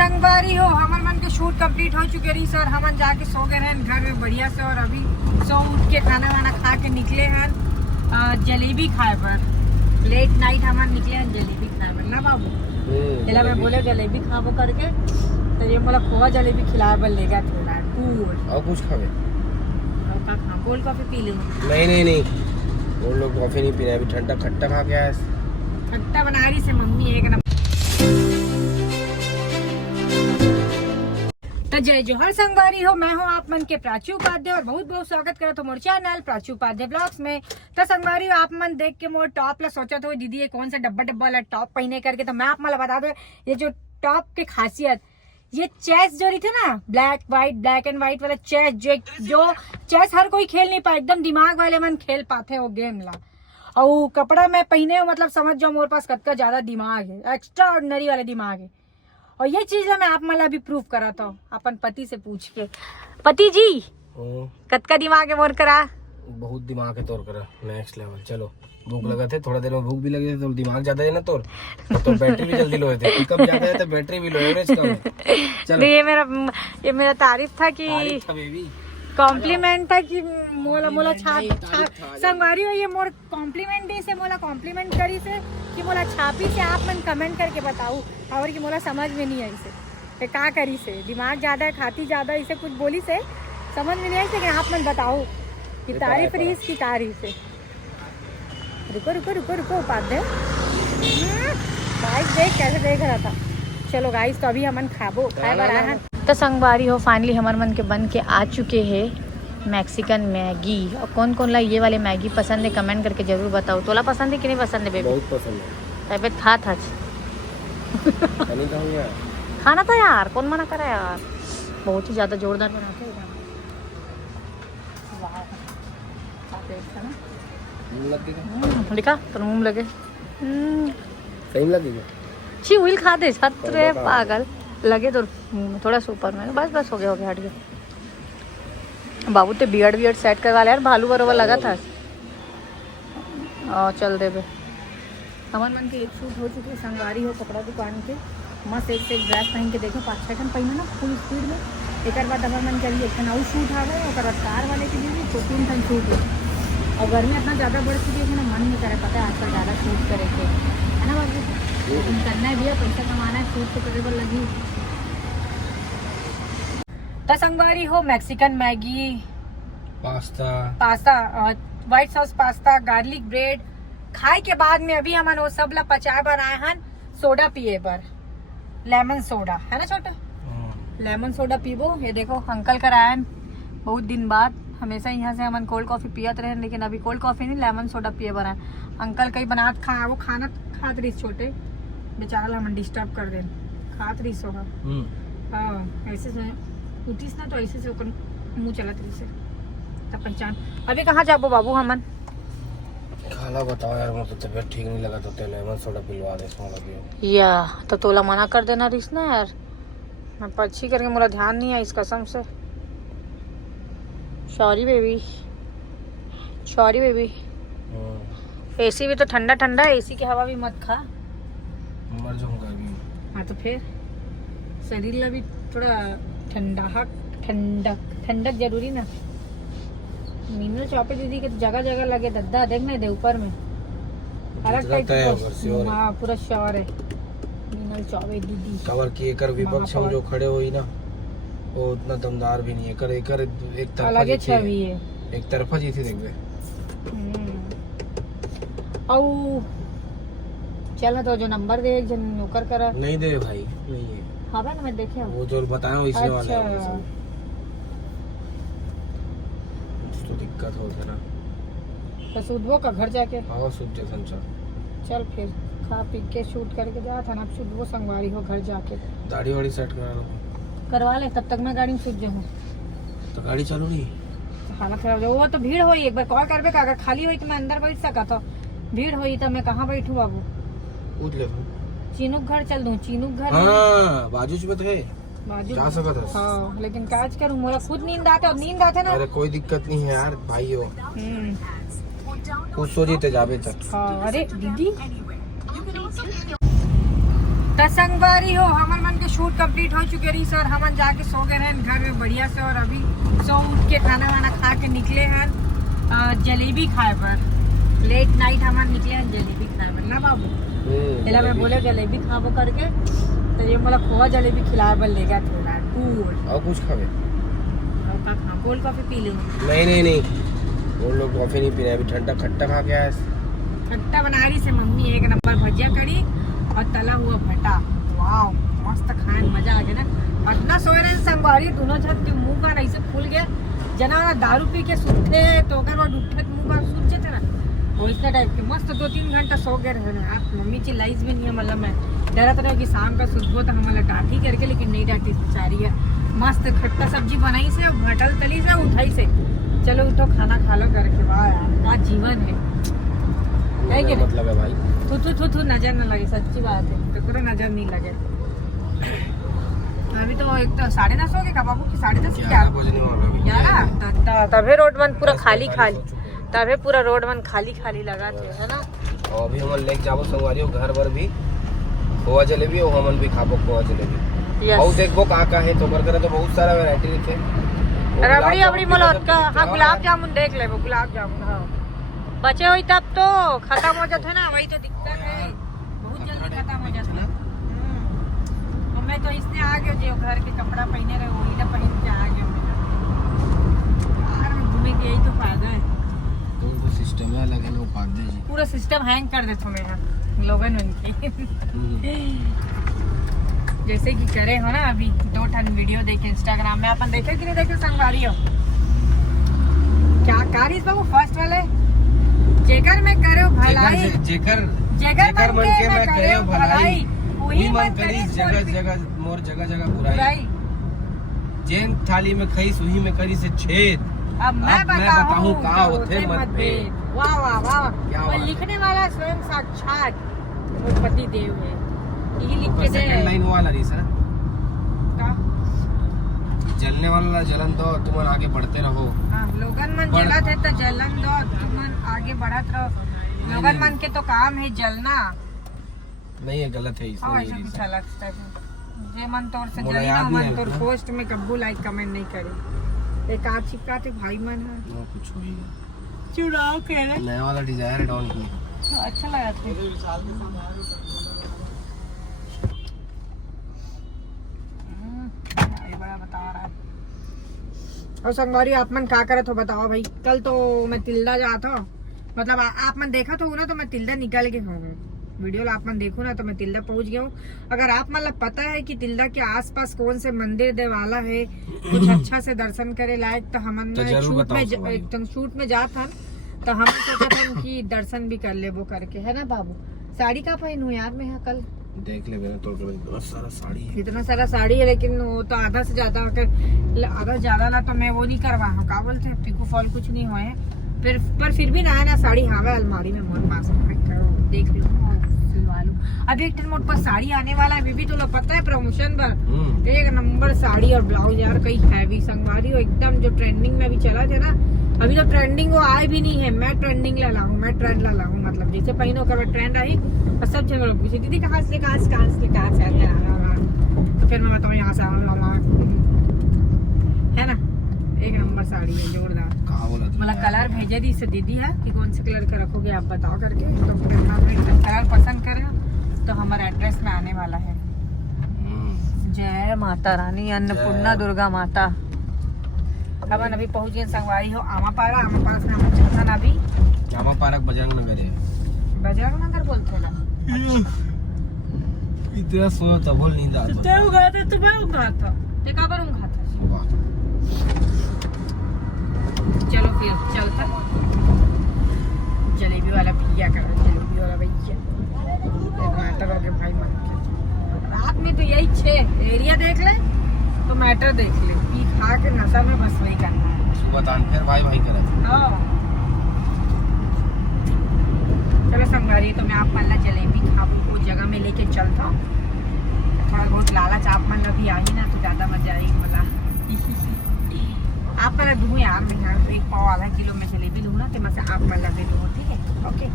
संगवारी हो हमन मन के शूट कंप्लीट हो चुके रही सर। हमन जाके सो गए हैं घर में बढ़िया से और अभी सो उठ के खाना वाना खा के निकले हैं जलेबी खाए पर। लेट नाइट हमन निकले हैं जलेबी खाए पर ना बाबू। पहला मैं बोले जलेबी खाबो करके तो ये बोला खोआ जलेबी खिलाए पर ले गया थोड़ा कूल और कुछ खावे और का खा कोल्ड कॉफी पी ले। नहीं वो लोग कॉफी नहीं पी रहे अभी ठंडा खट्टा खा के आए। खट्टा बना रही से मम्मी एक नंबर। तो जय जोहर संगवारी हो, मैं हूँ आप मन के प्राची उपाध्याय और बहुत बहुत स्वागत करा तो मोर चैनल प्राची उपाध्याय ब्लॉग्स में। तो संगवारी हो आप मन देख के मोर टॉप ला सोचा तो दीदी ये कौन सा डब्बा वाला टॉप पहने करके। तो मैं आप मन बता दो ये जो टॉप की खासियत ये चेस जो रही थी ना ब्लैक एंड व्हाइट वाला चेस जो चेस हर कोई खेल नहीं पाए एकदम दिमाग वाले मन खेल पाते हो गेम ला। और कपड़ा मैं पहने हो मतलब समझ जाओ मोरे पास कतका ज्यादा दिमाग है, एक्स्ट्रा ऑर्डिनरी वाला दिमाग है। और ये चीज मैं आप मला भी प्रूफ करा था अपन पति से पूछ के। पति जी कतका दिमाग है मोर करा? बहुत दिमाग है तोर करा नेक्स्ट लेवल। चलो भूख लगा थे थोड़ा देर में भूख भी लगी थी तो दिमाग ज्यादा है ना तोर तो बैटरी भी जल्दी लो थे पिकअप ज्यादा है तो बैटरी भी लो एवरेज कम है। चलो ये मेरा तारीफ था कि कॉम्प्लीमेंट था कि मोला संगवारी हो ये मोर कॉम्प्लीमेंट दी से मोला कॉम्प्लीमेंट करी से कि मोला छापी से आप मन कमेंट करके बताऊ और कि मोला समझ में नहीं आई से का करी से दिमाग ज्यादा है खाती ज्यादा इसे कुछ बोली से समझ में नहीं आई से कि आप मन बताओ कि तारीफ रही की तारीफ से। रुको उपाध्याय गाइस देख कैसे देख रहा था। चलो गाइस तो अभी हमन खाए बार आए हैं। तो संगवारी हो फाइनली हमारे मन के बन के आ चुके हैं मैक्सिकन मैगी। और कौन कौन ला ये वाले मैगी पसंद है कमेंट करके जरूर बताओ। तोला पसंद है कि नहीं पसंद है बेबी? बहुत पसंद है। तबियत खा था खाना था यार कौन मना करा यार बहुत ही ज्यादा जोरदार बनाते हैं। लिखा तो मुंह लगे सही लगेगा छी व्हील खा दे छत्र पागल लगे तो मुंह में थोड़ा सुपर में बस हो गया हट गया। बाबू ते बियर्ड सेट करवा ले यार भालू बरोबर लगा था। चल दे बे हमारे मन के एक सूट हो चुके संगवारी हो कपड़ा दुकान के मस्त एक से एक ड्रेस पहन के देखो 5-6 टन पहने ना फुल स्पीड में। एक बाद हमारे मन करिए एक और सूट आ गए और कार वाले के लिए भी 2-3 टन सूट है। और गर्मी इतना ज़्यादा बढ़ चुकी है कि ना मन नहीं करे पता है आजकल ज़्यादा शूट करे के है ना बाबू। लेकिन करना भी है पैसा कमाना है शूट तो करे पर लगी। तो संगवारी हो Mexican Maggi pasta white sauce pasta garlic bread खाए के बाद में अभी हमन वो सब ला पचाए पर आए हैं सोडा पिए पर लेमन सोडा है ना छोटा लेमन सोडा पीबो। ये देखो अंकल कर आए बहुत दिन बाद। हमेशा यहाँ से हमन कोल्ड कॉफी पियत रहे लेकिन अभी कोल्ड कॉफी नहीं लेमन सोडा पिए बना। अंकल कई बनात खा वो खाना खात रही छोटे बेचारा हमन डिस्टर्ब कर दे खात रही सोगा। हाँ ऐसे से उठीस ना तो ऐसे से मुँह चलत रही से तब पहचान। अभी कहाँ जाबो बाबू हमन? खाना बताओ यार मुझे तबीयत ठीक नहीं लगा तो लेमन सोडा पिलवा दे इसमें लगी या तो तोला मना कर देना रिस ना यार। मैं पक्षी करके मोला ध्यान नहीं है इस कसम से। सॉरी बेबी एसी भी तो ठंडा ठंडा है एसी की हवा भी मत खा मर जाऊंगा अभी। हाँ तो फिर शरीर ला भी थोड़ा ठंडक जरूरी ना। मिनरल चौपे दीदी के जगह जगह लगे दद्दा देख ना दे ऊपर में अलग टाइप हाँ पूरा श्योर है मिनरल चौबे दीदी कवर किए कर विपक्ष हम जो खड़े हुई ना वो उतना दमदार भी नहीं है कर एक तरफा छवि है एक तरफा जी थी देख औ चल तो जो नंबर दे एक जन नौकर करा नहीं दे भाई नहीं है। हाँ भाई ना मैं देखे वो जो बताया वो इसलिए वाला है तो दिक्कत हो ना तो सुधवो का घर जाके हाँ सूझ जा संसार। चल फिर खा पी के शूट करके जा था ना सुधवो संगवारी हो घर जाके दाढ़ी वाड़ी सेट करवा ले तब तक मैं गाड़ी में सूझ जाऊँ तो गाड़ी चालू नहीं हालत खराब हो तो भीड़ हुई एक बार कॉल कर बे अगर खाली हुई तो मैं अंदर बैठ सका था भीड़ हुई तो मैं कहाँ बैठू बाबू पूछ ले चीनू घर चल दूं चीनू घर बाजू में तो है जा सकता था। हाँ लेकिन काज करूँ मोला खुद नींद आते ना। अरे कोई दिक्कत नहीं है यार भाई हो खुद सो जीते जाबे तक। हाँ अरे दीदी तो संगवारी हो हमन मन के शूट कंप्लीट हो चुके रही सर, हमन जाके सो गए हैं घर में बढ़िया से। और अभी सो उठ के खाना वाना खा के निकले हैं जलेबी खाए पर। लेट नाइट हमन निकले हैं जलेबी खाए पर ना बाबू। पहला मैं बोले जलेबी खाबो करके, तो ये बोला खोआ जलेबी खिलाए पर ले गया थोड़ा दूर। और कुछ खावे? और का खा कोल्ड कॉफी पी ले। नहीं वो लोग कॉफी नहीं पी रहे, अभी ठंडा खट्टा खा के आए। खट्टा बना रही से मम्मी, एक नंबर भजिया करी और तला हुआ भटा। वाह मस्त खाए, मजा आ गया ना। इतना सोए रहे संगवारी, दोनों छत के मुंह का नहीं से फूल गया जना दारू पी के सुते तो ओकर बाद उठे मुंह का सूज जाते ना, वो इतना टाइप के मस्त 2-3 घंटा सो गए रहे। आप मम्मी चिल्लाइस भी नहीं है, मतलब मैं डरत रहे कि शाम का सुबह तो हमारा डांटी करके, लेकिन नहीं डांटी बेचारी है। मस्त खट्टा सब्जी बनाई से, भटल तली से, उठाई से, चलो उठो खाना खा लो करके। वाह यार क्या जीवन है कि मतलब है भाई। थू नजर न लगे, सच्ची बात है, तो नजर नहीं लगे। अभी तो एक तो 10:30 हो गए का बाबू की 10:30 11 तभी रोड वन पूरा खाली तभी पूरा रोड वन खाली लगा थे है ना। और अभी हम लेके जाबो संगवारी घर पर भी खोआ जलेबी और हमन भी खाबो खोआ जलेबी। बहुत देखबो का है तो कर तो बहुत सारा वैरायटी रखे। रबड़ी अबड़ी मलौट का। हाँ गुलाब जामुन देख ले, गुलाब जामुन हाँ बचे हुई तब तो खत्म हो जाते ना, वही तो दिक्कत है, बहुत जल्दी खत्म हो जाते हैं। तो मैं तो इसने आ गया जो घर के कपड़ा पहने रहे वही ना पहन के आ गया। यार घूमे के यही तो फायदा है। तो सिस्टम है अलग है ना, उपाध दे जी पूरा सिस्टम हैंग कर देते हो मेरा लोगन उनके। जैसे कि करे हो ना अभी 2 टन वीडियो देखे इंस्टाग्राम में, अपन देखे कि नहीं देखे संगवारी हो क्या कारिस बाबू फर्स्ट वाले जेकर में करे भलाई, जेकर मन के मैं करे भलाई, वही मन करी जगह मोर जगह बुराई। जेन थाली में खईस वही में करी से छेद, अब मैं बताऊं कहाँ होते मतभेद। वाह वाह वाह, और लिखने वाला स्वयं साक्षात पति देव है, यही लिख के दे। सेकंड लाइन वाला नहीं सर, जलने वाला जलन दो तुम आगे बढ़ते रहो। लोगन मन जलत है तो जलन दो तुम आगे बढ़त रहो। लोगन मन के तो काम है जलना, नहीं है गलत है इसमें। जे मन तोर से जली ना मन तोर पोस्ट में कब्बू लाइक कमेंट नहीं करे। एक आप चिपकाते भाई मन है वो कुछ हो ही चुनाव के नया वाला डिजायर डाउन की अच्छा लगा था। और संगवारी आप मन क्या करे तो बताओ भाई। कल तो मैं तिल्दा जाता, मतलब आप मन देखा तो ना, तो मैं तिल्दा निकल के हूँ वीडियो आप मन देखो ना, तो मैं तिल्दा पहुंच गया हूँ। अगर आप मतलब पता है कि तिल्दा के आसपास कौन से मंदिर देवाला है कुछ अच्छा से दर्शन करे लायक, तो हम शूट में जाता तो हम सोचा था कि दर्शन भी कर ले वो करके, है ना बाबू। साड़ी का पहन हूँ यार मैं यहाँ कल देख ले मेरा तो इतना सारा साड़ी है, लेकिन वो तो आधा से ज्यादा अगर ज्यादा ना तो मैं वो नहीं करवा हूँ, क्या बोलते हैं पिको फॉल कुछ नहीं हुए पर फिर भी नया साड़ी हाँ अलमारी में मोर पास देख लो सिलवा लो। अभी एक मोट पर साड़ी आने वाला है बीबी, तो पता है प्रमोशन पर 1 नंबर साड़ी और ब्लाउज यार कई हैवी संगवारी हो एकदम, जो ट्रेंडिंग में अभी चला थे ना। अभी तो ट्रेंडिंग वो आए भी नहीं है, मैं ट्रेंडिंग ला हूँ, मैं ट्रेंड ला हूँ, मतलब जैसे पहनो कर ट्रेंड आई और सब जगह पूछे दीदी कहाँ से तो फिर मैं बताऊँ यहाँ से है ना। 1 नंबर साड़ी है जोरदार। मतलब कलर भेजे दी से दीदी है कि कौन से कलर का रखोगे आप बताओ करके, तो कलर पसंद करे तो हमारे एड्रेस में आने वाला है। जय माता रानी अन्नपूर्णा दुर्गा माता। अब अभी पहुंच गए संगवारी हो आमापारा से हम चलता अभी आमापारा बजरंग नगर है। बजरंग नगर बोलते हैं इतना सोया था बोल नींद आता ते उगाते तो मैं उगाता ते का पर उगाता। चलो फिर चलता जलेबी वाला भैया कर जलेबी वाला भैया टमाटर के भाई मन रात में तो यही 6 एरिया देख ले तो मैटर देख ले, पी खा के नशा में बस वही करना है। सुबह तान फिर भाई करे। हाँ चलो संगवारी, तो मैं आप मल्ला जलेबी खाबू को जगह में लेके चलता हूँ। थोड़ा बहुत लालच आप मन अभी आई ना तो ज्यादा मजा आई मला। आप मला दूँ यार, मैं यहाँ 1 पाव आधा किलो में जलेबी लूँ ना तो मैं से आप मल्ला दे दूँ, ठीक है ओके।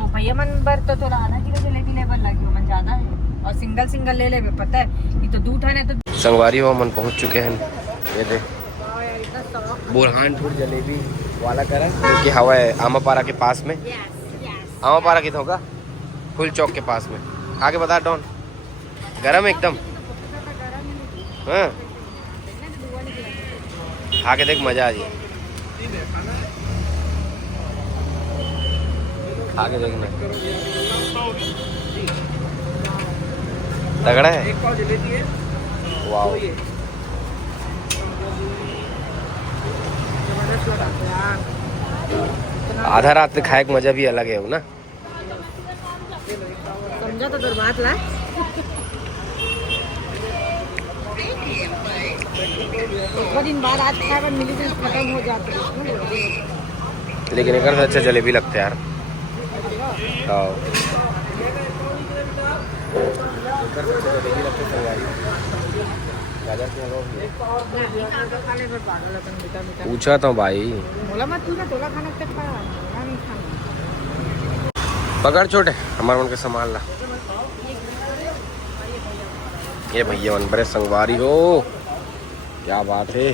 और भैया मन बर तो थोड़ा आधा किलो जलेबी लेवल लगी हो मन ज्यादा है। और सिंगल सिंगल ले ले, पता है ये तो दूध है ना। तो संगवारी हो मन पहुंच चुके हैं। ये देख यार इतना शौक। बुरहानपुर जलेबी वाला करा जो कि हवा है आमापारा के पास में। आमापारा की होगा फुल चौक के पास में। आगे बता डॉन, गरम एकदम। हाँ आगे देख मजा आ जाए। आगे देखना तगड़ा है। वाओ आधा रात में खाए का मजा भी अलग है वो ना। समझा तो तेरी बात ला। एक दिन बाद आज खाए पर मिली तो खत्म हो जाते हैं। लेकिन एक अच्छा जलेबी लगता है यार। हाँ पूछा तो भाई बोला मत पूछा, तोला खाना तक नहीं खाना। पकड़ छोटे हमारे मन के संभाल ला। ये भैया मन बड़े संगवारी हो, क्या बात है।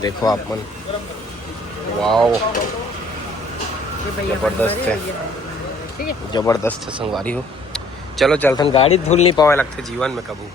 देखो आप मन, वाओ जबरदस्त है, जबरदस्त है संगवारी हो। चलो चलथन, गाड़ी धुल नहीं पावे लगते जीवन में कबू।